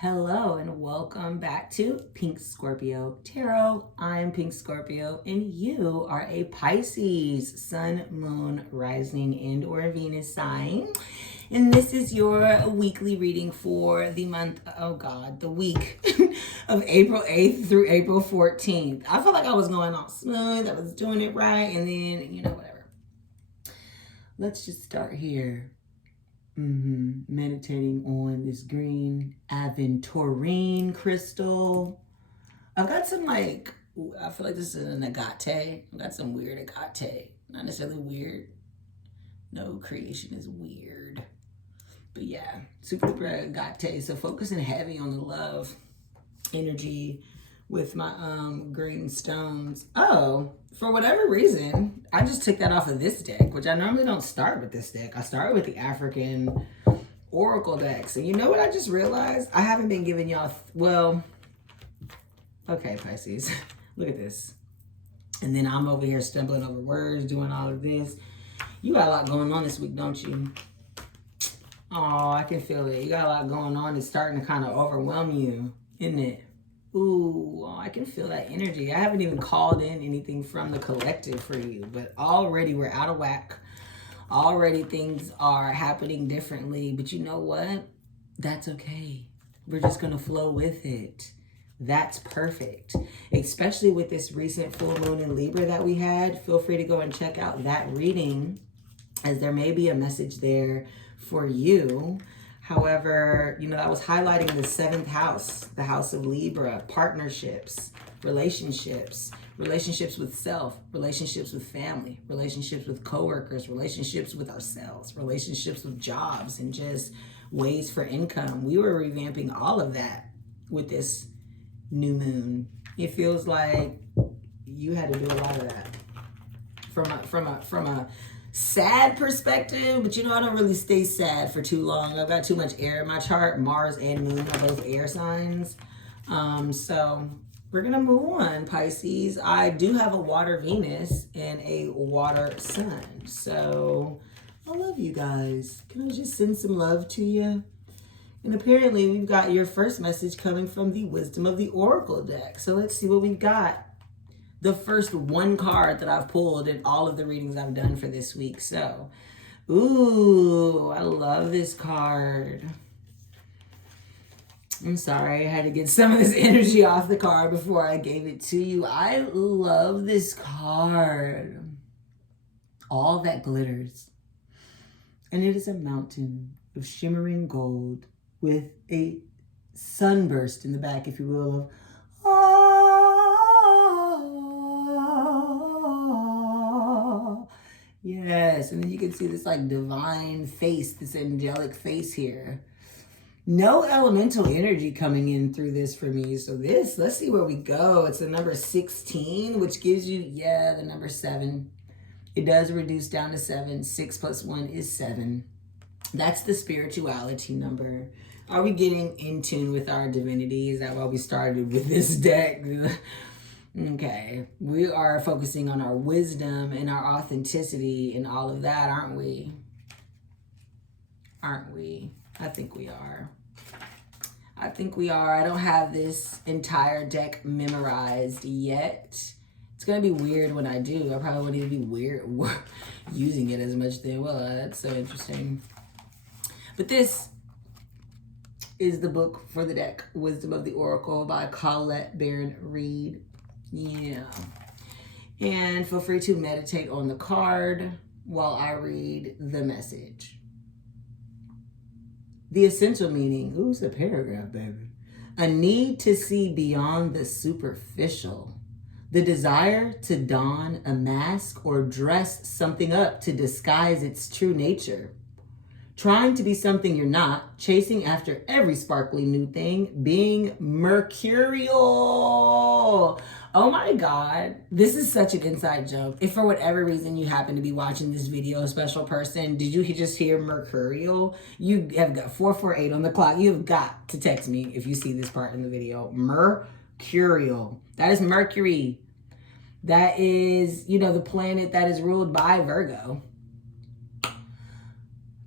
Hello and welcome back to Pink Scorpio Tarot. I'm Pink Scorpio and you are a Pisces, Sun, Moon, Rising, and or Venus sign. And this is your weekly reading for the month, the week of April 8th through April 14th. I felt like I was going all smooth, I was doing it right, and then, whatever. Let's just start here. Meditating on this green aventurine crystal. I've got some I feel like this is an agate. I've got some weird agate. Not necessarily weird. No creation is weird. But yeah, super duper agate. So focusing heavy on the love energy with my green stones. Oh, for whatever reason, I just took that off of this deck, which I normally don't start with this deck. I started with the African Oracle decks. And you know what I just realized? I haven't been giving y'all, okay, Pisces, look at this. And then I'm over here stumbling over words, doing all of this. You got a lot going on this week, don't you? Oh, I can feel it. You got a lot going on. It's starting to kind of overwhelm you, isn't it? Ooh, I can feel that energy. I haven't even called in anything from the collective for you, but already we're out of whack. Already things are happening differently, but you know what? That's okay. We're just going to flow with it. That's perfect. Especially with this recent full moon in Libra that we had. Feel free to go and check out that reading, as there may be a message there for you. However, that was highlighting the 7th house, the house of Libra, partnerships, relationships with self, relationships with family, relationships with coworkers, relationships with ourselves, relationships with jobs, and just ways for income. We were revamping all of that with this new moon. It feels like you had to do a lot of that from a sad perspective, but I don't really stay sad for too long. I've got too much air in my chart. Mars and Moon are both air signs. So we're gonna move on, Pisces. I do have a water Venus and a water sun. So I love you guys. Can I just send some love to you? And apparently we've got your first message coming from the Wisdom of the Oracle deck. So let's see what we've got. The first one card that I've pulled in all of the readings I've done for this week. So, ooh, I love this card. I'm sorry, I had to get some of this energy off the card before I gave it to you. I love this card. All that glitters. And it is a mountain of shimmering gold with a sunburst in the back, if you will, of yes, and then you can see this divine face, this angelic face here. No elemental energy coming in through this for me. So let's see where we go. It's the number 16, which gives you, the number 7. It does reduce down to 7. 6 plus 1 is 7. That's the spirituality number. Are we getting in tune with our divinity? Is that why we started with this deck? Okay, we are focusing on our wisdom and our authenticity and all of that, aren't we? Aren't we? I think we are. I think we are. I don't have this entire deck memorized yet. It's going to be weird when I do. I probably wouldn't even be weird using it as much then. Well, that's so interesting. But this is the book for the deck, Wisdom of the Oracle by Colette Baron Reed. Yeah. And feel free to meditate on the card while I read the message. The essential meaning, it's a paragraph, baby. A need to see beyond the superficial. The desire to don a mask or dress something up to disguise its true nature. Trying to be something you're not, chasing after every sparkly new thing, being mercurial. Oh my God, this is such an inside joke. If for whatever reason you happen to be watching this video, a special person, did you just hear mercurial? You have got 448 on the clock. You have got to text me if you see this part in the video. Mercurial. That is Mercury. That is, the planet that is ruled by Virgo.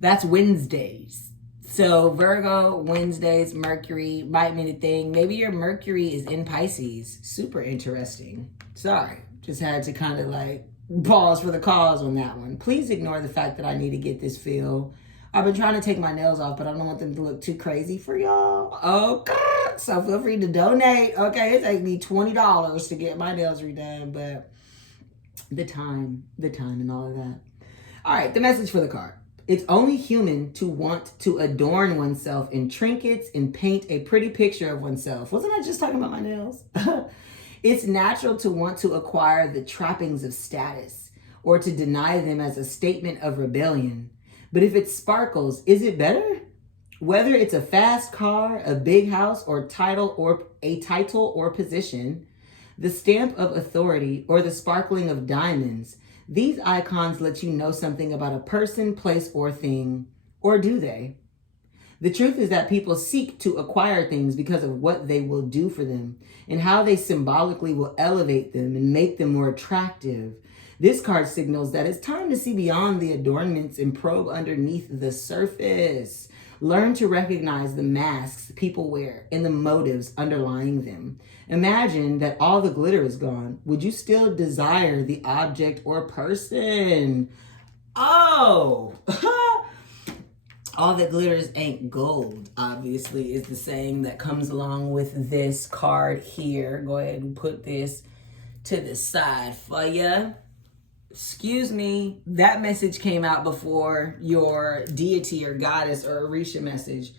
That's Wednesdays. So Virgo, Wednesdays, Mercury might mean a thing. Maybe your Mercury is in Pisces. Super interesting. Sorry, just had to kind of like pause for the cause on that one. Please ignore the fact that I need to get this feel. I've been trying to take my nails off, but I don't want them to look too crazy for y'all. Oh, God. So feel free to donate. Okay, it takes me $20 to get my nails redone, but the time and all of that. All right, the message for the card. It's only human to want to adorn oneself in trinkets and paint a pretty picture of oneself. Wasn't I just talking about my nails? It's natural to want to acquire the trappings of status or to deny them as a statement of rebellion. But if it sparkles, is it better? Whether it's a fast car, a big house, or title or position, the stamp of authority, or the sparkling of diamonds, these icons let you know something about a person, place, or thing. Or do they? The truth is that people seek to acquire things because of what they will do for them and how they symbolically will elevate them and make them more attractive. This card signals that it's time to see beyond the adornments and probe underneath the surface. Learn to recognize the masks people wear and the motives underlying them. Imagine that all the glitter is gone. Would you still desire the object or person? Oh, all that glitters ain't gold, obviously, is the saying that comes along with this card here. Go ahead and put this to the side for you. Excuse me, that message came out before your deity or goddess or Orisha message.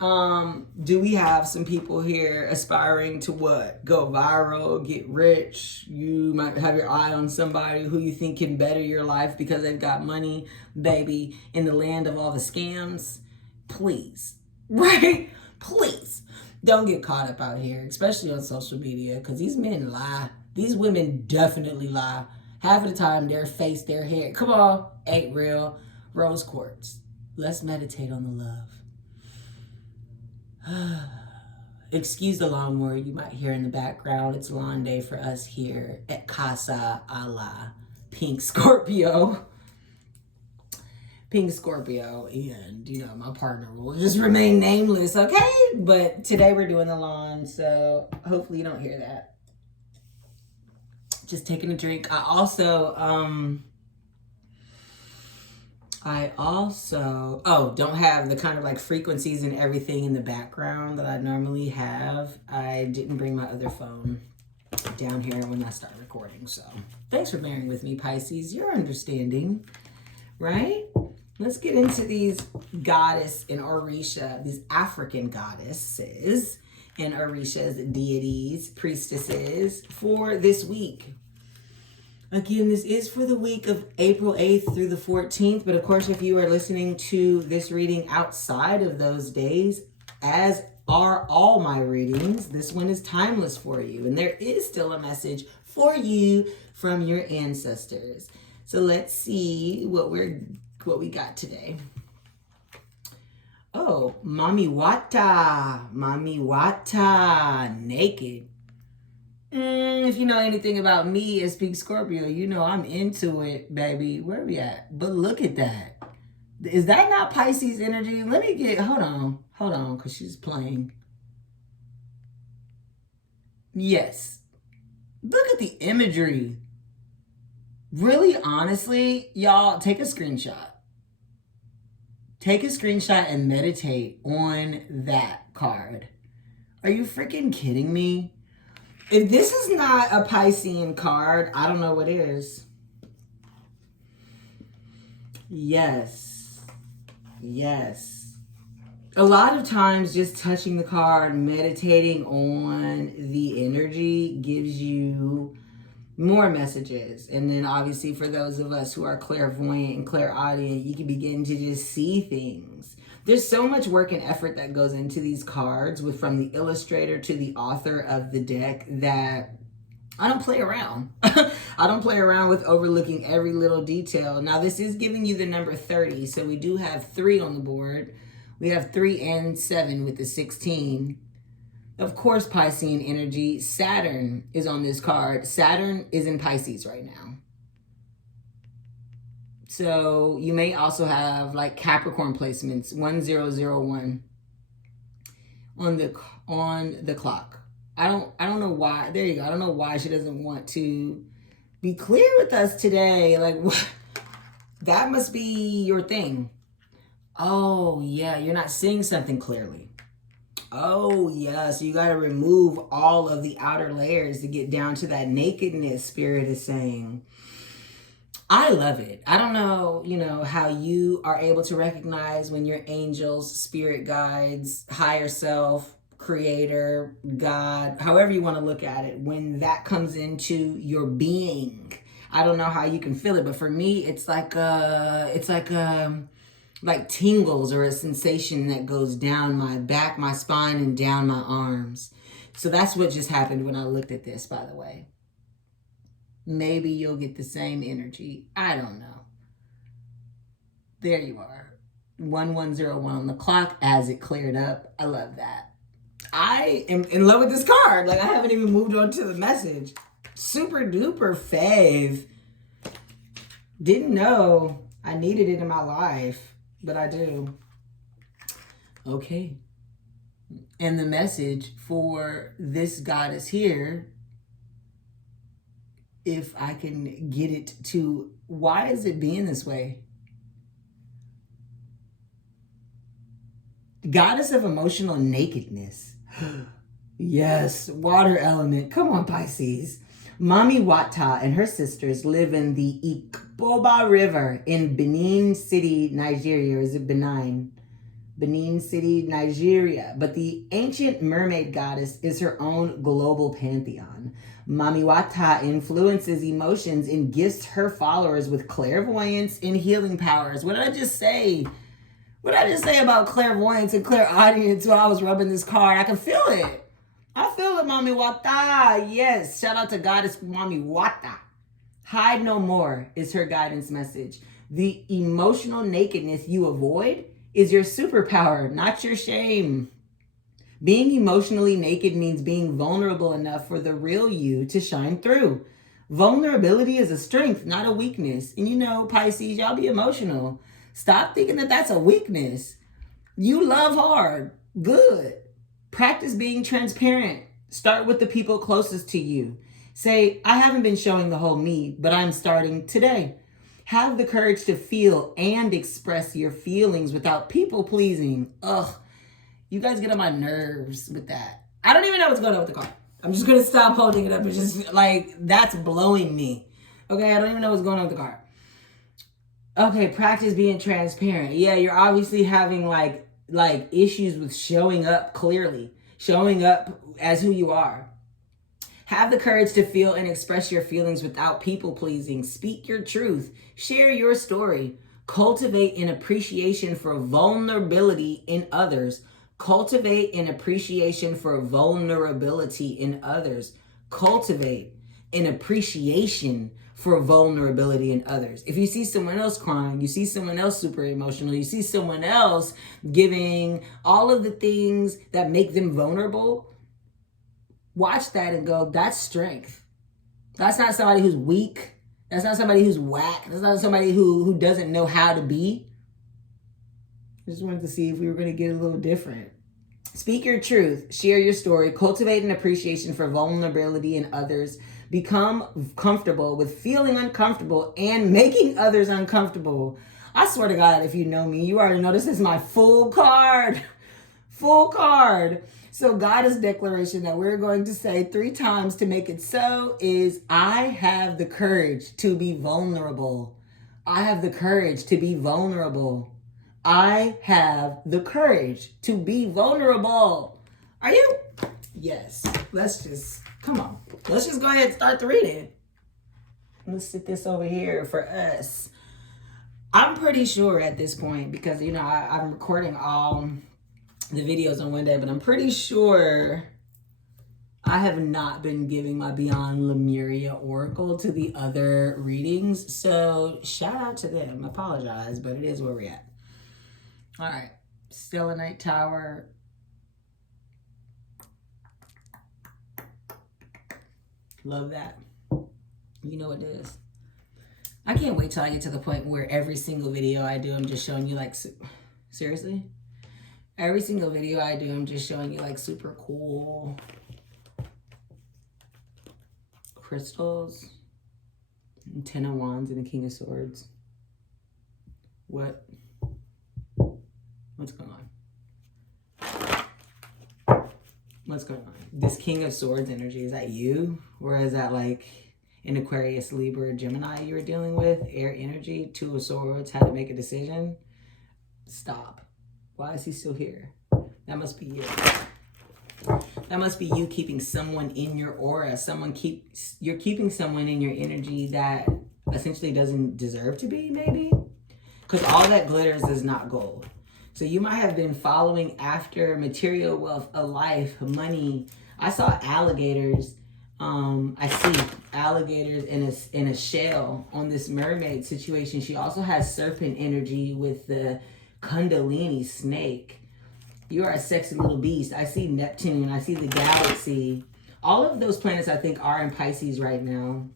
Do we have some people here aspiring to what? Go viral, get rich? You might have your eye on somebody who you think can better your life because they've got money, baby, in the land of all the scams. Please, right? Please don't get caught up out here, especially on social media, because these men lie. These women definitely lie. Half of the time, their face, their hair, come on, ain't real. Rose quartz. Let's meditate on the love. Excuse the lawnmower you might hear in the background. It's lawn day for us here at Casa Ala Pink Scorpio. Pink Scorpio, and you know, my partner will just remain nameless, okay? But today we're doing the lawn, so hopefully you don't hear that. Just taking a drink. I also don't have the kind of like frequencies and everything in the background that I normally have. I didn't bring my other phone down here when I start recording. So thanks for bearing with me, Pisces. You're understanding, right? Let's get into these goddess and Orisha, these African goddesses and Orishas, deities, priestesses for this week. Again, this is for the week of April 8th through the 14th. But of course, if you are listening to this reading outside of those days, as are all my readings, this one is timeless for you. And there is still a message for you from your ancestors. So let's see what we got today. Oh, Mami Wata, naked. If you know anything about me as Pink Scorpio, you know I'm into it, baby. Where we at? But look at that. Is that not Pisces energy? Let me get, hold on, because she's playing. Yes. Look at the imagery. Really, honestly, y'all, take a screenshot. Take a screenshot and meditate on that card. Are you freaking kidding me? If this is not a Piscean card, I don't know what is. Yes. A lot of times just touching the card, meditating on the energy gives you more messages. And then obviously for those of us who are clairvoyant and clairaudient, you can begin to just see things. There's so much work and effort that goes into these cards, from the illustrator to the author of the deck, that I don't play around. I don't play around with overlooking every little detail. Now, this is giving you the number 30, so we do have 3 on the board. We have 3 and 7 with the 16. Of course, Piscean energy. Saturn is on this card. Saturn is in Pisces right now. So you may also have like Capricorn placements, 1001 on the clock. I don't know why. There you go. I don't know why she doesn't want to be clear with us today. Like, what? That must be your thing. Oh, yeah, you're not seeing something clearly. Oh, yeah, so you got to remove all of the outer layers to get down to that nakedness, Spirit is saying. I love it. I don't know, how you are able to recognize when your angels, spirit guides, higher self, creator, God, however you want to look at it, when that comes into your being. I don't know how you can feel it, but for me, it's like tingles or a sensation that goes down my back, my spine, and down my arms. So that's what just happened when I looked at this, by the way. Maybe you'll get the same energy. I don't know. There you are. 1101 on the clock as it cleared up. I love that. I am in love with this card. Like, I haven't even moved on to the message. Super duper fave. Didn't know I needed it in my life, but I do. Okay. And the message for this goddess here, if I can get it to, why is it being this way? Goddess of emotional nakedness. Yes, water element. Come on, Pisces. Mami Wata and her sisters live in the Ikpoba River in Benin City, Nigeria. Is it Benin? Benin City, Nigeria. But the ancient mermaid goddess is her own global pantheon. Mami Wata influences emotions and gifts her followers with clairvoyance and healing powers. What did I just say? What did I just say about clairvoyance and clairaudience while I was rubbing this card? I can feel it. I feel it, Mami Wata. Yes, shout out to Goddess Mami Wata. Hide no more is her guidance message. The emotional nakedness you avoid is your superpower, not your shame. Being emotionally naked means being vulnerable enough for the real you to shine through. Vulnerability is a strength, not a weakness. And Pisces, y'all be emotional. Stop thinking that that's a weakness. You love hard. Good. Practice being transparent. Start with the people closest to you. Say, I haven't been showing the whole me, but I'm starting today. Have the courage to feel and express your feelings without people pleasing. Ugh. You guys get on my nerves with that. I don't even know what's going on with the card. I'm just going to stop holding it up. It's just like, that's blowing me. Okay, I don't even know what's going on with the card. Okay, practice being transparent. Yeah, you're obviously having like issues with showing up clearly. Showing up as who you are. Have the courage to feel and express your feelings without people pleasing. Speak your truth. Share your story. Cultivate an appreciation for vulnerability in others. Cultivate an appreciation for vulnerability in others. Cultivate an appreciation for vulnerability in others. If you see someone else crying, you see someone else super emotional, you see someone else giving all of the things that make them vulnerable, watch that and go, that's strength. That's not somebody who's weak. That's not somebody who's whack. That's not somebody who doesn't know how to be. I just wanted to see if we were going to get a little different. Speak your truth. Share your story. Cultivate an appreciation for vulnerability in others. Become comfortable with feeling uncomfortable and making others uncomfortable. I swear to God, if you know me, you already know this is my full card. Full card. So Goddess declaration that we're going to say 3 times to make it so is, I have the courage to be vulnerable. I have the courage to be vulnerable. I have the courage to be vulnerable. Are you? Yes. Let's just, come on. Let's just go ahead and start the reading. Let's sit this over here for us. I'm pretty sure at this point, because, I'm recording all the videos on one day, but I'm pretty sure I have not been giving my Beyond Lemuria Oracle to the other readings. So shout out to them. I apologize, but it is where we're at. All right, Selenite Tower. Love that. You know what it is. I can't wait till I get to the point where every single video I do, I'm just showing you like, seriously? Every single video I do, I'm just showing you like super cool crystals. And 10 of Wands and the King of Swords. What's going on? What's going on? This King of Swords energy, is that you? Or is that like an Aquarius, Libra, Gemini you were dealing with? Air energy, 2 of Swords, had to make a decision. Stop. Why is he still here? That must be you. That must be you keeping someone in your aura. You're keeping someone in your energy that essentially doesn't deserve to be, maybe? Because all that glitters is not gold. So you might have been following after material wealth, a life, money. I saw alligators. I see alligators in a shell on this mermaid situation. She also has serpent energy with the Kundalini snake. You are a sexy little beast. I see Neptune. I see the galaxy. All of those planets, I think, are in Pisces right now.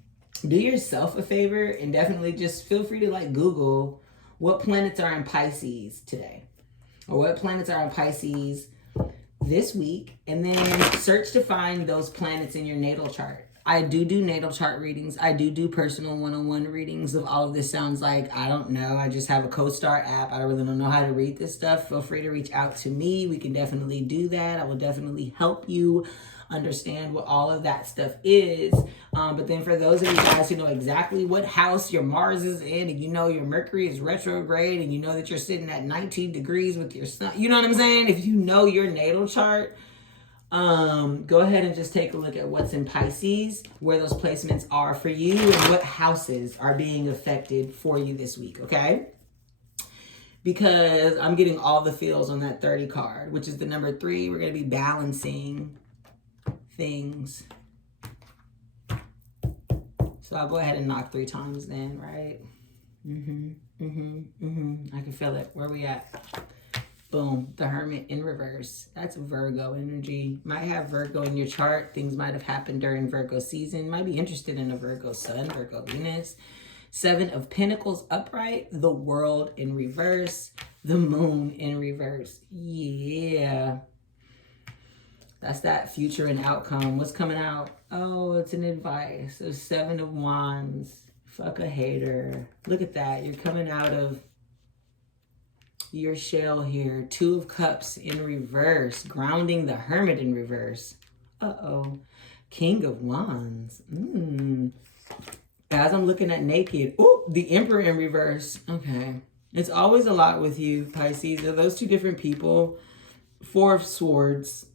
Do yourself a favor and definitely just feel free to like Google what planets are in Pisces today. Or what planets are in Pisces this week. And then search to find those planets in your natal chart. I do natal chart readings. I do personal one-on-one readings. If all of this sounds like, I don't know, I just have a co-star app, I really don't know how to read this stuff, feel free to reach out to me. We can definitely do that. I will definitely help you understand what all of that stuff is. But then for those of you guys who know exactly what house your Mars is in, and you know your Mercury is retrograde, and you know that you're sitting at 19 degrees with your sun, you know what I'm saying? If you know your natal chart, go ahead and just take a look at what's in Pisces, where those placements are for you, and what houses are being affected for you this week, okay? Because I'm getting all the feels on that 30 card, which is the number 3. We're going to be balancing things. So I'll go ahead and knock 3 times then, right? I can feel it. Where we at? Boom, the Hermit in reverse. That's Virgo energy. Might have Virgo in your chart. Things might have happened during Virgo season. Might be interested in a Virgo sun, Virgo Venus. 7 of Pentacles upright. The World in reverse. The Moon in reverse. Yeah. That's that future and outcome. What's coming out? Oh, it's an advice. So 7 of Wands. Fuck a hater. Look at that. You're coming out of your shell here. 2 of Cups in reverse. Grounding the Hermit in reverse. Uh-oh. King of Wands. As I'm looking at naked. Oh, the Emperor in reverse. Okay. It's always a lot with you, Pisces. Are those 2 different people? 4 of Swords.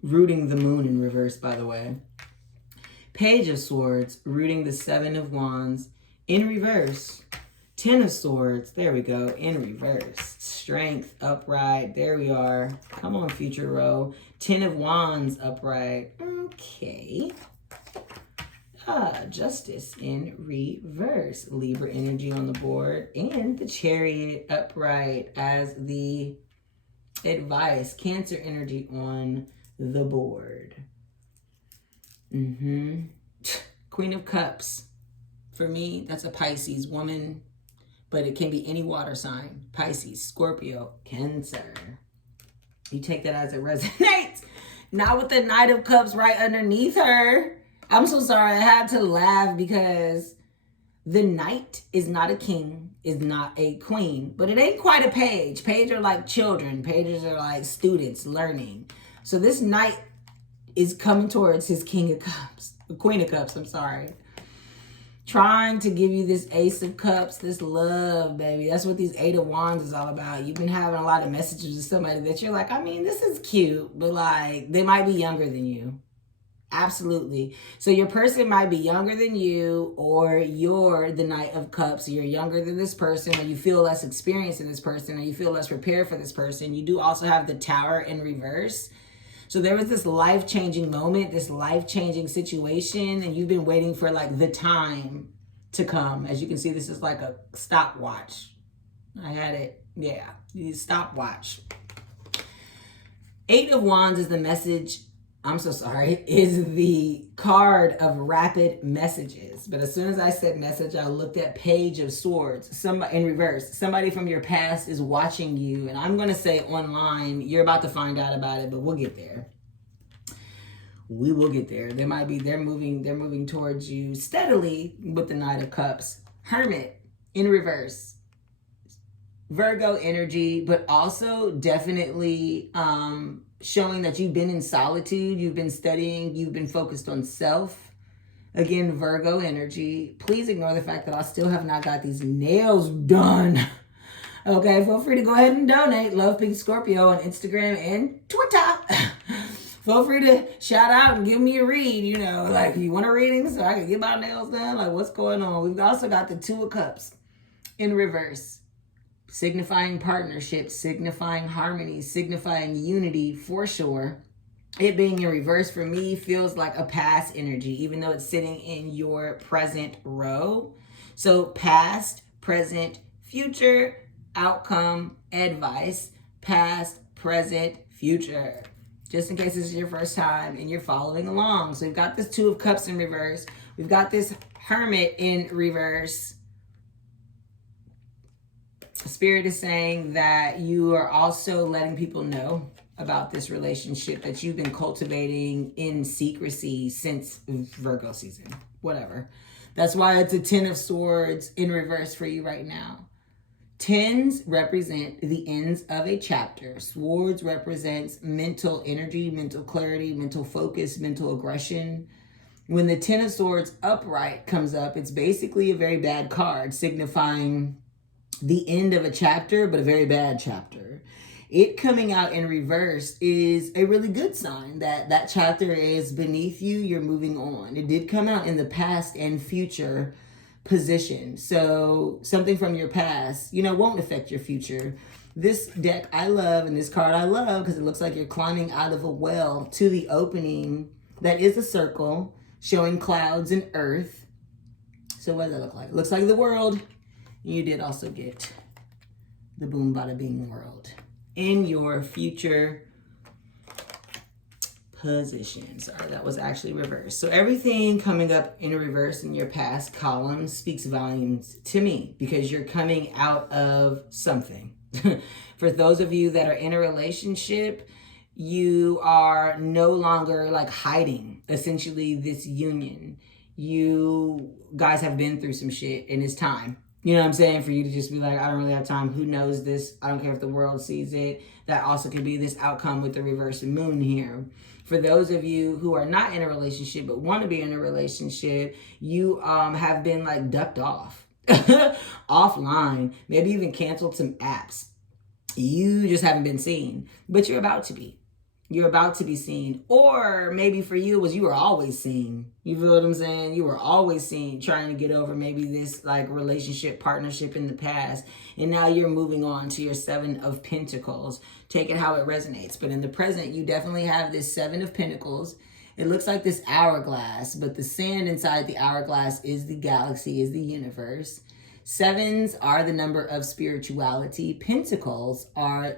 Rooting the Moon in reverse, by the way. Page of Swords. Rooting the 7 of Wands in reverse. 10 of Swords, there we go, in reverse. Strength, upright, there we are. Come on, future row. 10 of Wands, upright. Okay. Justice in reverse. Libra energy on the board. And the Chariot upright as the advice. Cancer energy on the board. Queen of Cups. For me, that's a Pisces woman. But it can be any water sign. Pisces, Scorpio, Cancer. You take that as it resonates. Not with the Knight of Cups right underneath her. I'm so sorry. I had to laugh because the Knight is not a king, is not a queen. But it ain't quite a page. Pages are like children. Pages are like students learning. So this Knight is coming towards his King of Cups. Queen of Cups, I'm sorry. Trying to give you this Ace of Cups, this love, baby. That's what these 8 of Wands is all about. You've been having a lot of messages with somebody that you're like, I mean, this is cute, but like, they might be younger than you. Absolutely. So your person might be younger than you, or you're the Knight of Cups. You're younger than this person, or you feel less experienced in this person, or you feel less prepared for this person. You do also have the Tower in reverse. So there was this life-changing moment, this life-changing situation, and you've been waiting for like the time to come. As you can see, this is like a stopwatch. I had it, stopwatch. 8 of Wands is the message I'm so sorry, is the card of rapid messages. But as soon as I said message, I looked at Page of Swords. Somebody in reverse. Somebody from your past is watching you, and I'm going to say online. You're about to find out about it, but we'll get there. We will get there. They're moving towards you steadily with the Knight of Cups. Hermit in reverse. Virgo energy, but also definitely showing that you've been in solitude, you've been studying, you've been focused on self. Again, Virgo energy. Please ignore the fact that I still have not got these nails done. Okay, feel free to go ahead and donate. Love Pink Scorpio on Instagram and Twitter. Feel free to shout out and give me a read. You know, like, you want a reading so I can get my nails done? Like, what's going on? We've also got the Two of Cups in reverse, signifying partnership, signifying harmony, signifying unity for sure. It being in reverse for me feels like a past energy, even though it's sitting in your present row. So past, present, future, outcome, advice, past, present, future. Just in case this is your first time and you're following along. So we've got this Two of Cups in reverse. We've got this Hermit in reverse. Spirit is saying that you are also letting people know about this relationship that you've been cultivating in secrecy since Virgo season, whatever. That's why it's a Ten of Swords in reverse for you right now. Tens represent the ends of a chapter. Swords represents mental energy, mental clarity, mental focus, mental aggression. When the Ten of Swords upright comes up, it's basically a very bad card, signifying the end of a chapter, but a very bad chapter. It coming out in reverse is a really good sign that that chapter is beneath you. You're moving on. It did come out in the past and future position. So something from your past, won't affect your future. This deck I love, and this card I love because it looks like you're climbing out of a well to the opening that is a circle showing clouds and earth. So what does that look like? It looks like the world. You did also get the boom bada bing world in your future position. Sorry, that was actually reversed. So everything coming up in reverse in your past column speaks volumes to me because you're coming out of something. For those of you that are in a relationship, you are no longer like hiding essentially this union. You guys have been through some shit and it's time. You know what I'm saying? For you to just be like, I don't really have time. Who knows this? I don't care if the world sees it. That also could be this outcome with the reverse moon here. For those of you who are not in a relationship but want to be in a relationship, you have been like ducked off, offline, maybe even canceled some apps. You just haven't been seen, but you're about to be. You're about to be seen. Or maybe for you, it was you were always seen. You feel what I'm saying? You were always seen, trying to get over maybe this like relationship, partnership in the past. And now you're moving on to your Seven of Pentacles. Take it how it resonates. But in the present, you definitely have this Seven of Pentacles. It looks like this hourglass, but the sand inside the hourglass is the galaxy, is the universe. Sevens are the number of spirituality. Pentacles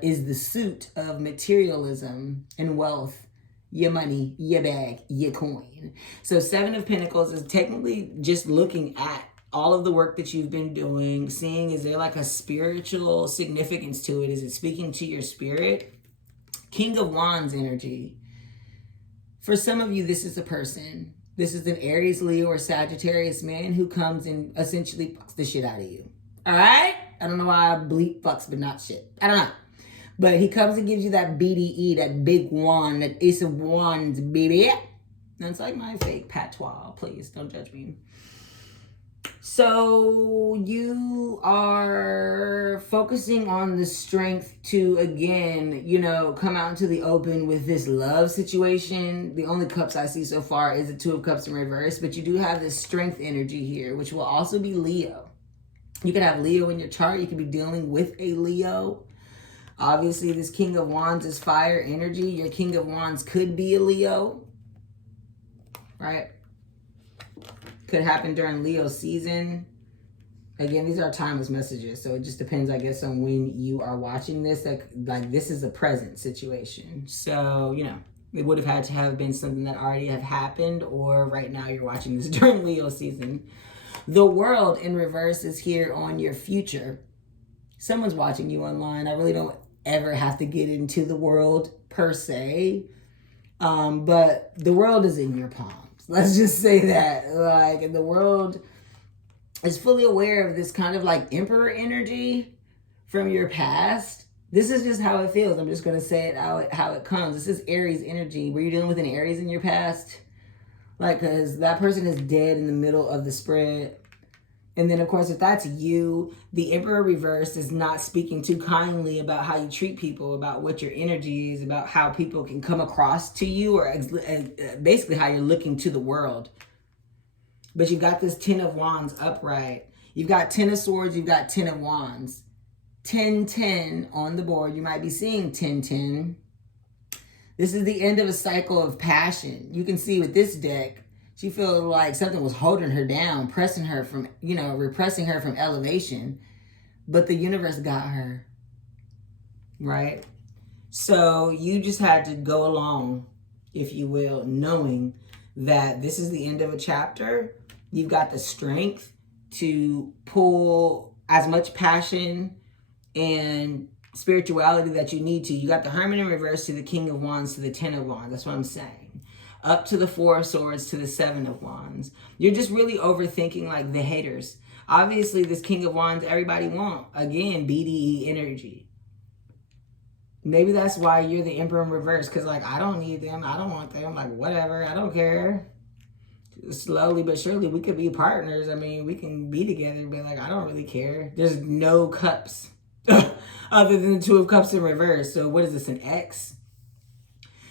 is the suit of materialism and wealth, your money, your bag, your coin. So Seven of Pentacles is technically just looking at all of the work that you've been doing, seeing is there like a spiritual significance to it? Is it speaking to your spirit? King of Wands energy. For some of you, this is a person. This is an Aries, Leo, or Sagittarius man who comes and essentially fucks the shit out of you. All right? I don't know why I bleep fucks, but not shit. I don't know. But he comes and gives you that BDE, that big wand, that Ace of Wands, baby. That's like my fake patois. Please, don't judge me. So you are focusing on the strength to, again, come out into the open with this love situation. The only cups I see so far is the Two of Cups in reverse, but you do have this strength energy here, which will also be Leo. You could have Leo in your chart. You could be dealing with a Leo. Obviously, this King of Wands is fire energy. Your King of Wands could be a Leo, right? Could happen during Leo season. Again, these are timeless messages, so it just depends, I guess, on when you are watching this. Like this is a present situation. So, It would have had to have been something that already have happened, or right now you're watching this during Leo season. The World in reverse is here on your future. Someone's watching you online. I really don't ever have to get into the world per se. But the world is in your palms. Let's just say that. Like, and the world is fully aware of this kind of like emperor energy from your past. This is just how it feels. I'm just going to say it how it comes. This is Aries energy. Were you dealing with an Aries in your past? Like, because that person is dead in the middle of the spread. And then, of course, if that's you, the Emperor reverse is not speaking too kindly about how you treat people, about what your energy is, about how people can come across to you, or basically how you're looking to the world. But you've got this 10 of Wands upright. You've got 10 of Swords. You've got 10 of Wands. 10-10 on the board. You might be seeing 10-10. This is the end of a cycle of passion. You can see with this deck, she feels like something was holding her down, pressing her from, repressing her from elevation. But the universe got her, right? So you just had to go along, if you will, knowing that this is the end of a chapter. You've got the strength to pull as much passion and spirituality that you need to. You got the Hermit in reverse to the King of Wands to the 10 of Wands. That's what I'm saying. Up to the 4 of Swords to the 7 of Wands. You're just really overthinking like the haters. Obviously, this King of Wands, everybody want. Again, BDE energy. Maybe that's why you're the Emperor in reverse. Because like, I don't need them. I don't want them. Like, whatever. I don't care. Slowly but surely, we could be partners. I mean, we can be together and be like, I don't really care. There's no cups. Other than the 2 of Cups in reverse. So what is this, an X?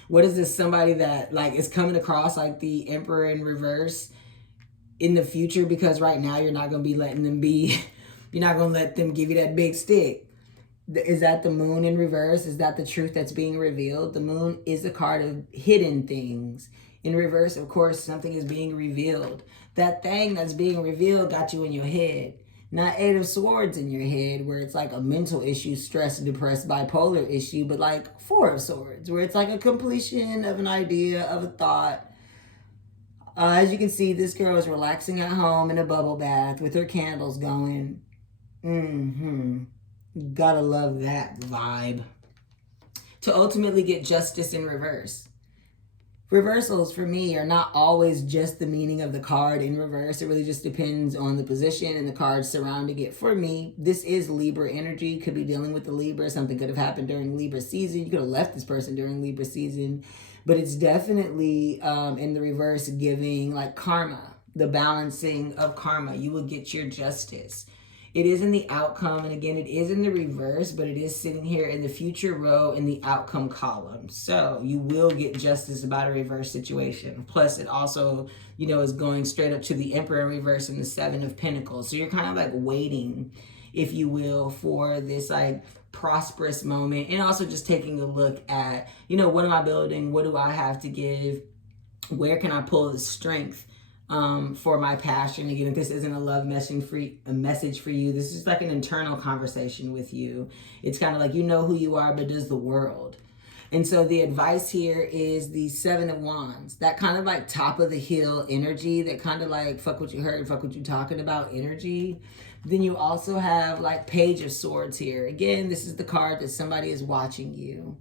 What is this, somebody that like is coming across like the Emperor in reverse in the future? Because right now you're not going to be letting them be, you're not going to let them give you that big stick. Is that the Moon in reverse? Is that the truth that's being revealed? The Moon is a card of hidden things. In reverse, of course, something is being revealed. That thing that's being revealed got you in your head. Not 8 of Swords in your head, where it's like a mental issue, stress, depressed, bipolar issue, but like 4 of Swords, where it's like a completion of an idea, of a thought. As you can see, this girl is relaxing at home in a bubble bath with her candles going. Gotta love that vibe. To ultimately get justice in reverse. Reversals for me are not always just the meaning of the card in reverse. It really just depends on the position and the cards surrounding it. For me, this is Libra energy. Could be dealing with the Libra. Something could have happened during Libra season. You could have left this person during Libra season. But it's definitely in the reverse giving like karma, the balancing of karma. You will get your justice. It is in the outcome, and again, it is in the reverse, but it is sitting here in the future row in the outcome column. So you will get justice about a reverse situation. Plus, it also, is going straight up to the Emperor in reverse and the 7 of Pentacles. So you're kind of like waiting, if you will, for this like prosperous moment, and also just taking a look at, what am I building? What do I have to give? Where can I pull the strength? For my passion. Again, if this isn't a love message for you, this is like an internal conversation with you. It's kind of like, you know who you are, but does the world? And so the advice here is the 7 of Wands, that kind of like top of the hill energy, that kind of like fuck what you heard, fuck what you talking about energy. Then you also have like Page of Swords here. Again, this is the card that somebody is watching you.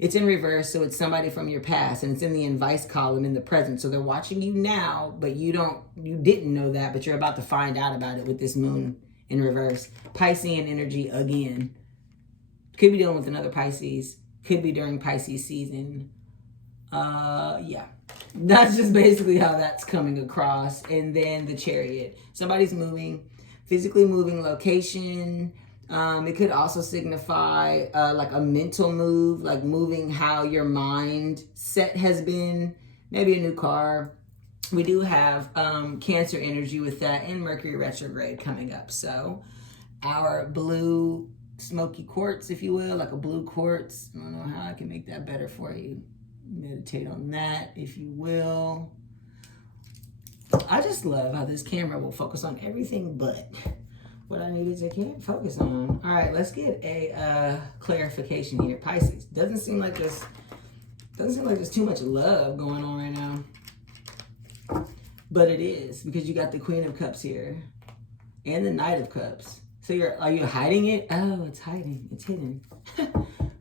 It's in reverse, so it's somebody from your past, and it's in the advice column in the present. So they're watching you now, but you didn't know that, but you're about to find out about it with this Moon in reverse. Piscean energy again. Could be dealing with another Pisces. Could be during Pisces season. Yeah. That's just basically how that's coming across. And then the Chariot. Somebody's moving, physically moving location. It could also signify like a mental move, like moving how your mind set has been, maybe a new car. We do have Cancer energy with that, and Mercury retrograde coming up. So our blue smoky quartz, if you will, like a blue quartz. I don't know how I can make that better for you. Meditate on that, if you will. I just love how this camera will focus on everything but what I needed to focus on. All right, let's get a clarification here. Pisces, doesn't seem like this Doesn't seem like there's too much love going on right now. But it is, because you got the Queen of Cups here. And the Knight of Cups. So are you hiding it? Oh, it's hiding. It's hidden.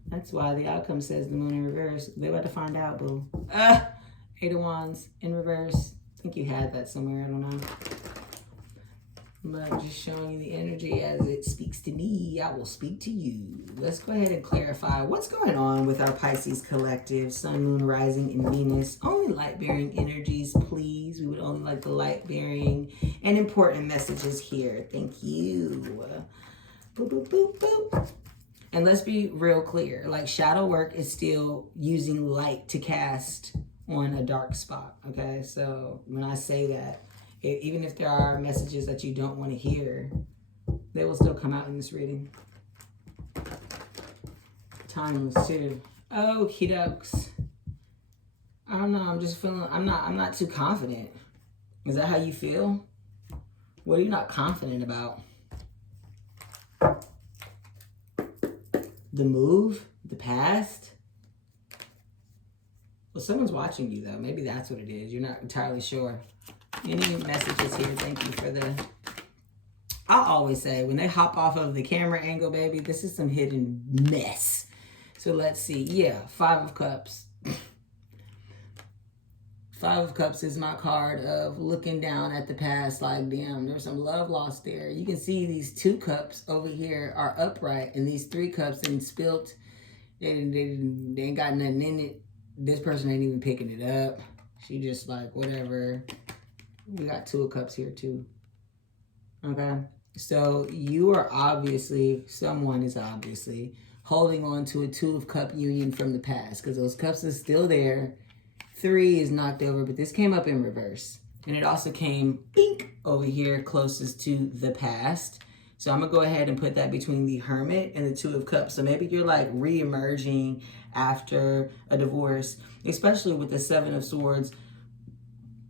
That's why the outcome says the Moon in reverse. They about to find out, boo. Eight of Wands in reverse. I think you had that somewhere. I don't know. But I'm just showing you the energy as it speaks to me. I will speak to you. Let's go ahead and clarify what's going on with our Pisces collective. Sun, Moon, Rising, and Venus. Only light-bearing energies, please. We would only like the light-bearing and important messages here. Thank you. Boop, boop, boop, boop. And let's be real clear. Like, shadow work is still using light to cast on a dark spot. Okay? So when I say that, even if there are messages that you don't want to hear, they will still come out in this reading. Timeless too. Okie dokes. I don't know. I'm just feeling. I'm not too confident. Is that how you feel? What are you not confident about? The move, the past. Well, someone's watching you though. Maybe that's what it is. You're not entirely sure. Any messages here? Thank you for the... I always say, when they hop off of the camera angle, baby, this is some hidden mess. So let's see. Yeah, Five of Cups. Five of Cups is my card of looking down at the past like, damn, there's some love lost there. You can see these 2 cups over here are upright, and these 3 cups and spilt. They ain't got nothing in it. This person ain't even picking it up. She just like, whatever. We got 2 of Cups here too. Okay. So you are obviously, someone is obviously holding on to a 2 of Cup union from the past, because those cups are still there. 3 is knocked over, but this came up in reverse. And it also came bink over here closest to the past. So I'm going to go ahead and put that between the Hermit and the 2 of Cups. So maybe you're like re-emerging after a divorce, especially with the 7 of Swords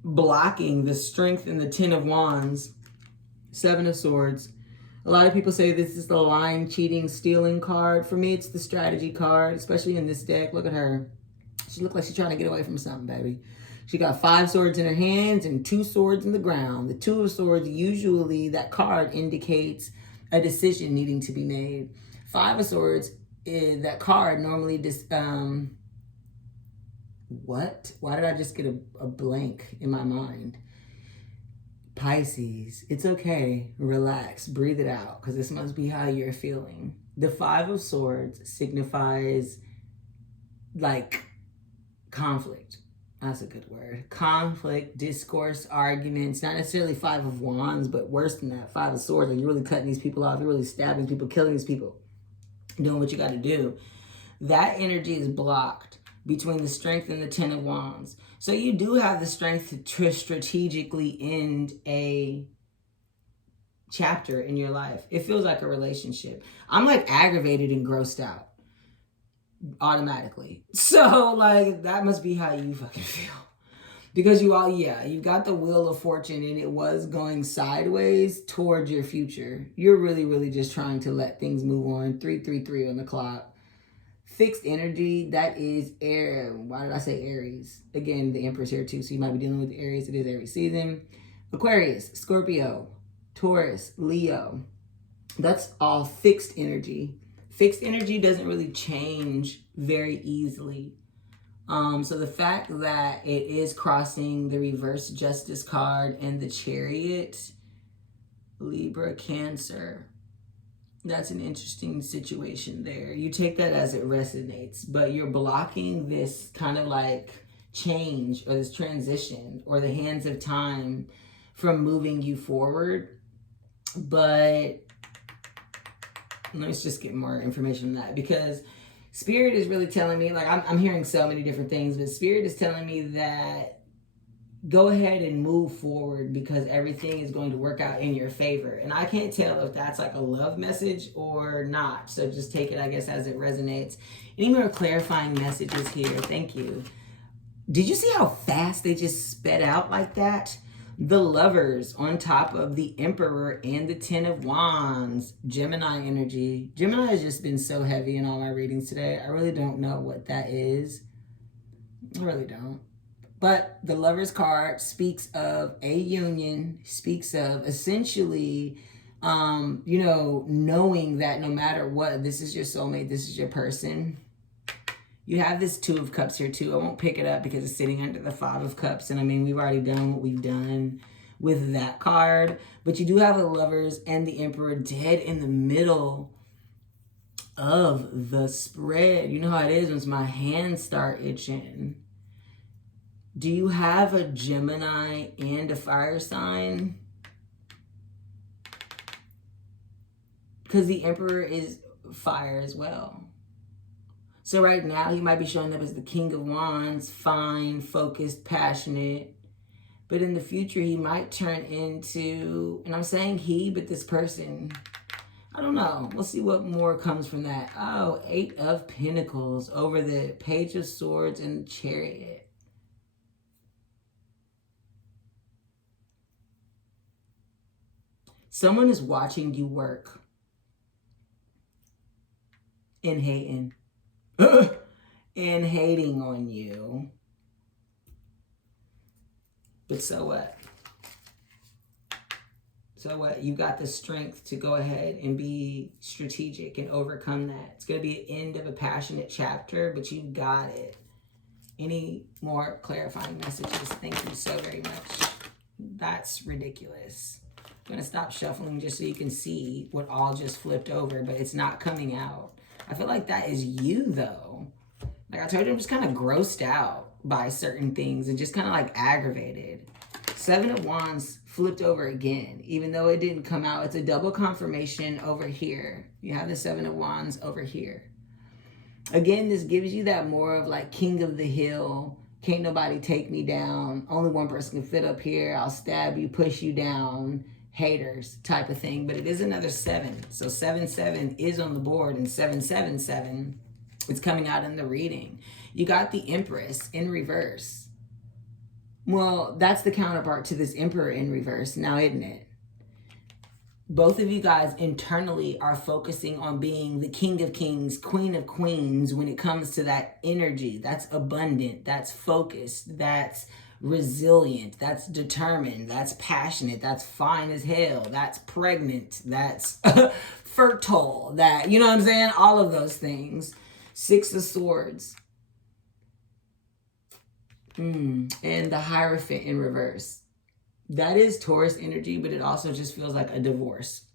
blocking the Strength and the 10 of Wands. 7 of Swords. A lot of people say this is the lying, cheating, stealing card. For me, it's the strategy card, especially in this deck. Look at her. She looks like she's trying to get away from something, baby. She got 5 swords in her hands and 2 swords in the ground. The 2 of Swords, usually that card indicates a decision needing to be made. 5 of Swords, that card normally what? Why did I just get a blank in my mind? Pisces, it's okay. Relax. Breathe it out, because this must be how you're feeling. The 5 of Swords signifies, like, conflict. That's a good word. Conflict, discourse, arguments. Not necessarily 5 of Wands, but worse than that. 5 of Swords. Like, you're really cutting these people off. You're really stabbing people, killing these people. Doing what you got to do. That energy is blocked between the Strength and the 10 of Wands. So you do have the strength to strategically end a chapter in your life. It feels like a relationship. I'm like aggravated and grossed out automatically. So like that must be how you fucking feel. Because you got the Wheel of Fortune and it was going sideways towards your future. You're really, really just trying to let things move on. 333 on the clock. Fixed energy, that is air. Why did I say Aries? Again, the Empress here too, so you might be dealing with Aries. It is Aries season. Aquarius, Scorpio, Taurus, Leo. That's all fixed energy. Fixed energy doesn't really change very easily. So the fact that it is crossing the reverse Justice card and the Chariot, Libra, Cancer. That's an interesting situation there. You take that as it resonates, but you're blocking this kind of like change or this transition or the hands of time from moving you forward. But let's just get more information on that, because Spirit is really telling me, like I'm hearing so many different things, but Spirit is telling me that go ahead and move forward because everything is going to work out in your favor. And I can't tell if that's like a love message or not. So just take it, I guess, as it resonates. Any more clarifying messages here? Thank you. Did you see how fast they just sped out like that? The Lovers on top of the Emperor and the 10 of Wands. Gemini energy. Gemini has just been so heavy in all my readings today. I really don't know what that is. I really don't. But the Lover's card speaks of a union, speaks of essentially, knowing that no matter what, this is your soulmate, this is your person. You have this Two of Cups here too. I won't pick it up because it's sitting under the Five of Cups. And I mean, we've already done what we've done with that card. But you do have the Lovers and the Emperor dead in the middle of the spread. You know how it is once my hands start itching. Do you have a Gemini and a fire sign? Because the Emperor is fire as well. So right now, he might be showing up as the King of Wands, fine, focused, passionate. But in the future, he might turn into, and I'm saying he, but this person, I don't know. We'll see what more comes from that. Oh, Eight of Pentacles over the Page of Swords and the Chariot. Someone is watching you work and hating. And hating on you. But so what? So what? You got the strength to go ahead and be strategic and overcome that. It's going to be an end of a passionate chapter, but you got it. Any more clarifying messages? Thank you so very much. That's ridiculous. I'm going to stop shuffling just so you can see what all just flipped over, but it's not coming out. I feel like that is you, though. Like I told you, I'm just kind of grossed out by certain things and just kind of like aggravated. Seven of Wands flipped over again, even though it didn't come out. It's a double confirmation over here. You have the Seven of Wands over here. Again, this gives you that more of like King of the Hill. Can't nobody take me down. Only one person can fit up here. I'll stab you, push you down. Haters type of thing. But it is another 7. So 7-7 is on the board, and 7-7-7 is coming out in the reading. You got the Empress in reverse. Well, that's the counterpart to this Emperor in reverse now, isn't it? Both of you guys internally are focusing on being the King of Kings, Queen of Queens when it comes to that energy. That's abundant, that's focused, that's resilient, that's determined, that's passionate, that's fine as hell, that's pregnant, that's fertile, that, you know what I'm saying? All of those things. Six of Swords. And the Hierophant in reverse. That is Taurus energy, but it also just feels like a divorce.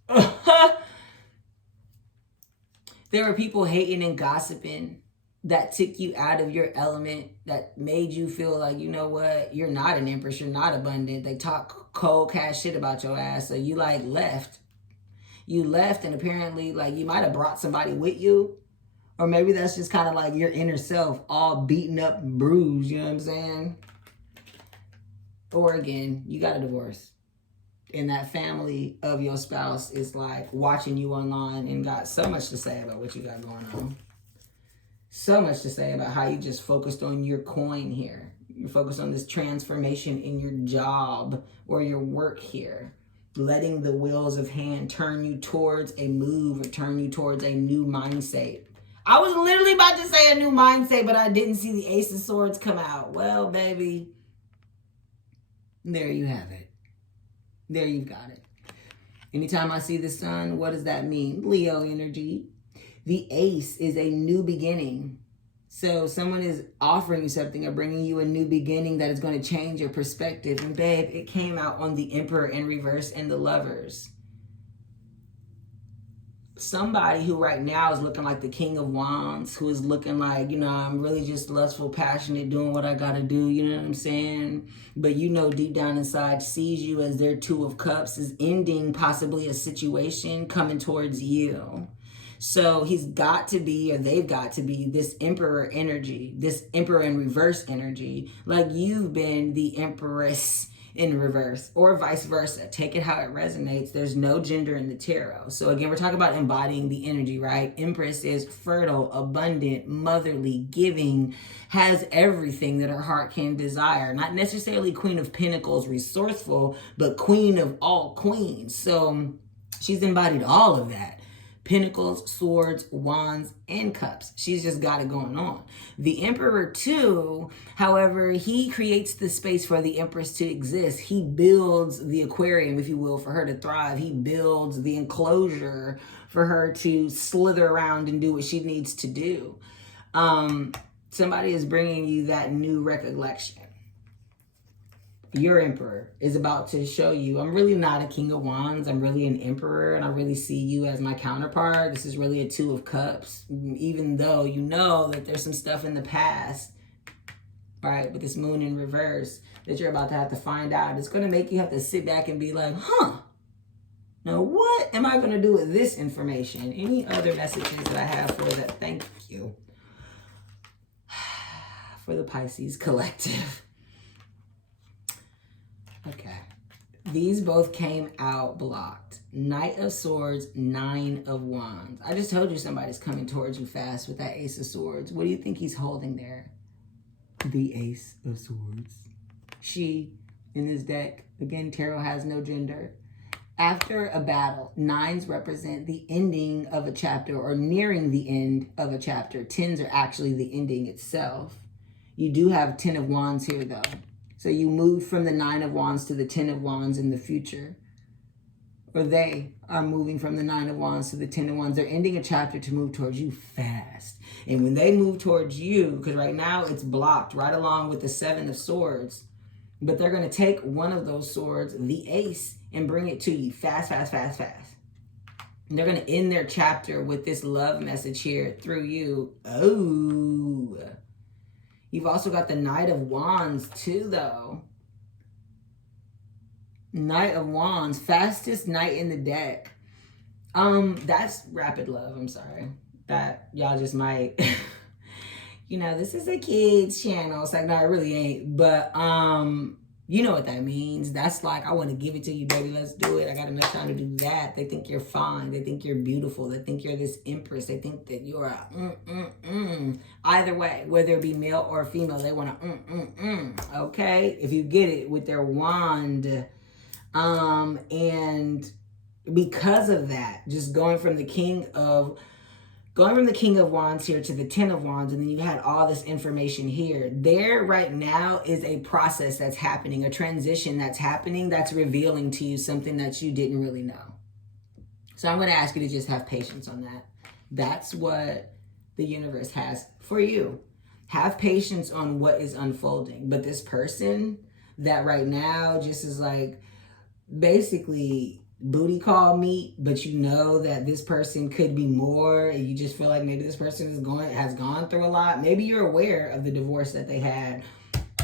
There were people hating and gossiping that took you out of your element, that made you feel like, you know what, you're not an empress, you're not abundant. They talk cold cash shit about your ass, so you like left. You left, and apparently like you might have brought somebody with you, or maybe that's just kind of like your inner self all beaten up and bruised, you know what I'm saying? Or again, you got a divorce, and that family of your spouse is like watching you online and got so much to say about what you got going on. So much to say about how you just focused on your coin here. You're focused on this transformation in your job or your work here. Letting the wheels of hand turn you towards a move or turn you towards a new mindset. I was literally about to say a new mindset, but I didn't see the Ace of Swords come out. Well, baby, there you have it. There you've got it. Anytime I see the sun, what does that mean? Leo energy. The Ace is a new beginning. So someone is offering you something or bringing you a new beginning that is going to change your perspective. And babe, it came out on the Emperor in reverse and the Lovers. Somebody who right now is looking like the King of Wands, who is looking like, you know, I'm really just lustful, passionate, doing what I got to do, you know what I'm saying? But you know deep down inside sees you as their Two of Cups, is ending possibly a situation coming towards you. So he's got to be, or they've got to be, this Emperor energy, this Emperor in reverse energy, like you've been the Empress in reverse, or vice versa. Take it how it resonates. There's no gender in the tarot. So again, we're talking about embodying the energy, right? Empress is fertile, abundant, motherly, giving, has everything that her heart can desire. Not necessarily Queen of Pentacles, resourceful, but Queen of all queens. So she's embodied all of that. Pentacles, swords, wands, and cups. She's just got it going on. The Emperor too, however, he creates the space for the Empress to exist. He builds the aquarium, if you will, for her to thrive. He builds the enclosure for her to slither around and do what she needs to do. Somebody is bringing you that new recollection. Your Emperor is about to show you, I'm really not a King of Wands. I'm really an Emperor, and I really see you as my counterpart. This is really a Two of Cups, even though you know that there's some stuff in the past, right, with this Moon in reverse that you're about to have to find out. It's going to make you have to sit back and be like, now what am I going to do with this information? Any other messages that I have for that? Thank you. For the Pisces collective. Okay. These both came out blocked. Knight of Swords, Nine of Wands. I just told you somebody's coming towards you fast with that Ace of Swords. What do you think he's holding there? The Ace of Swords. She, in this deck, again, tarot has no gender. After a battle, nines represent the ending of a chapter or nearing the end of a chapter. Tens are actually the ending itself. You do have 10 of Wands here, though. So you moved from the 9 of Wands to the 10 of Wands in the future. Or they are moving from the 9 of Wands to the 10 of Wands. They're ending a chapter to move towards you fast. And when they move towards you, because right now it's blocked right along with the 7 of Swords, but they're going to take one of those swords, the Ace, and bring it to you fast, fast, fast, fast. And they're going to end their chapter with this love message here through you. Oh, you've also got the Knight of Wands too, though. Knight of Wands, fastest knight in the deck. That's rapid love. I'm sorry. That y'all just might, you know, this is a kid's channel. It's like, no, it really ain't. But you know what that means. That's like, I want to give it to you, baby. Let's do it. I got enough time to do that. They think you're fine. They think you're beautiful. They think you're this empress. They think that you're a Either way, whether it be male or female, they want to okay? If you get it with their wand. And because of that, just going from the King of Wands here to the 10 of Wands, and then you had all this information here. There right now is a process that's happening, a transition that's happening that's revealing to you something that you didn't really know. So I'm going to ask you to just have patience on that. That's what the universe has for you. Have patience on what is unfolding. But this person that right now just is like basically booty call meat, but you know that this person could be more, and you just feel like maybe this person has gone through a lot. Maybe you're aware of the divorce that they had.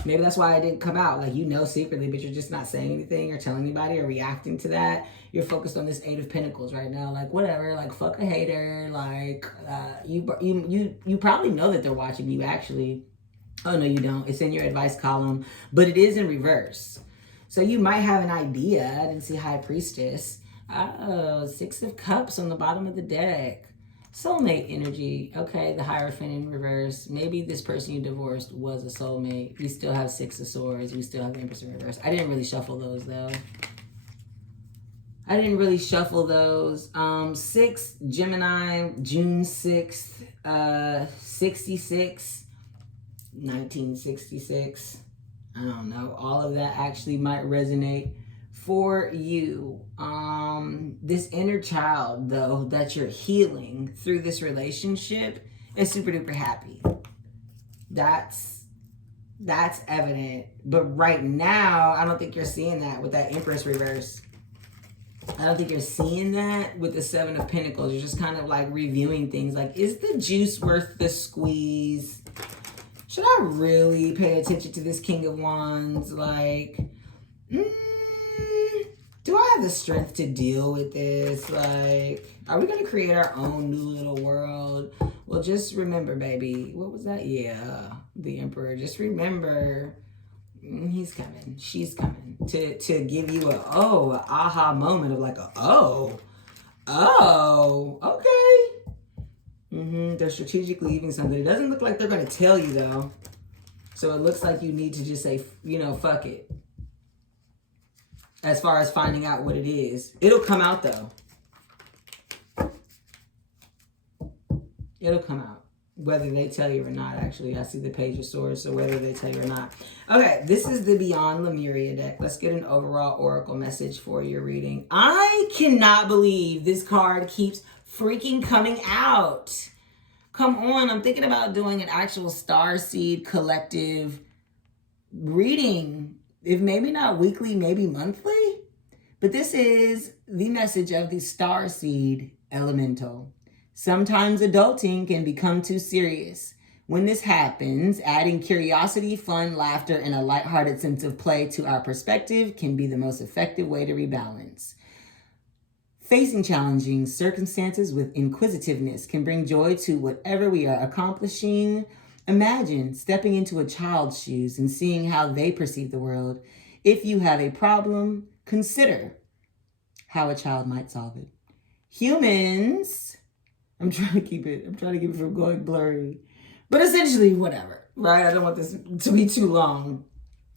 Maybe that's why it didn't come out. Like, you know secretly, but you're just not saying anything or telling anybody or reacting to that. You're focused on this 8 of Pentacles right now. Like, whatever. Like, fuck a hater. Like, you probably know that they're watching you, actually. Oh, no, you don't. It's in your advice column, but it is in reverse. So you might have an idea. I didn't see High Priestess. Oh, 6 of Cups on the bottom of the deck. Soulmate energy. Okay, the Hierophant in reverse. Maybe this person you divorced was a soulmate. We still have 6 of Swords. We still have the Empress in reverse. I didn't really shuffle those, though. 6, Gemini, June 6th, 66, 1966. I don't know. All of that actually might resonate for you. This inner child, though, that you're healing through this relationship is super duper happy. That's evident. But right now, I don't think you're seeing that with that Empress reverse. I don't think you're seeing that with the 7 of Pentacles. You're just kind of like reviewing things. Like, is the juice worth the squeeze? Should I really pay attention to this King of Wands? Like, do I have the strength to deal with this? Like, are we going to create our own new little world? Well, just remember, baby. What was that? Yeah, the Emperor. Just remember, he's coming. She's coming to give you a aha moment of like, okay. They're strategically leaving something. It doesn't look like they're going to tell you, though. So it looks like you need to just say, fuck it. As far as finding out what it is. It'll come out, though. It'll come out. Whether they tell you or not, actually. I see the Page of Swords, so whether they tell you or not. Okay, this is the Beyond Lemuria deck. Let's get an overall oracle message for your reading. I cannot believe this card keeps freaking coming out. Come on, I'm thinking about doing an actual Starseed collective reading. If maybe not weekly, maybe monthly. But this is the message of the Starseed Elemental. Sometimes adulting can become too serious. When this happens, adding curiosity, fun, laughter, and a lighthearted sense of play to our perspective can be the most effective way to rebalance. Facing challenging circumstances with inquisitiveness can bring joy to whatever we are accomplishing. Imagine stepping into a child's shoes and seeing how they perceive the world. If you have a problem, consider how a child might solve it. Humans, I'm trying to keep it from going blurry. But essentially, whatever, right? I don't want this to be too long.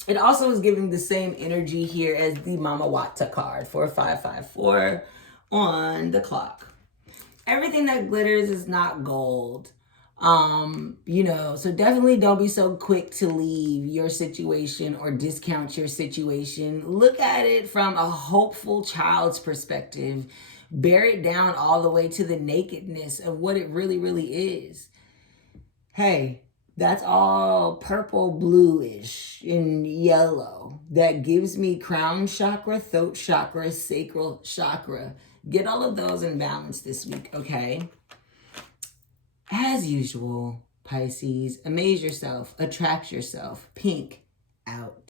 It also is giving the same energy here as the Mama Wata card, 4554 on the clock. Everything that glitters is not gold. So definitely don't be so quick to leave your situation or discount your situation. Look at it from a hopeful child's perspective. Bear it down all the way to the nakedness of what it really, really is. Hey, that's all purple, bluish, and yellow. That gives me crown chakra, throat chakra, sacral chakra. Get all of those in balance this week, okay? As usual, Pisces, amaze yourself, attract yourself. Pink out.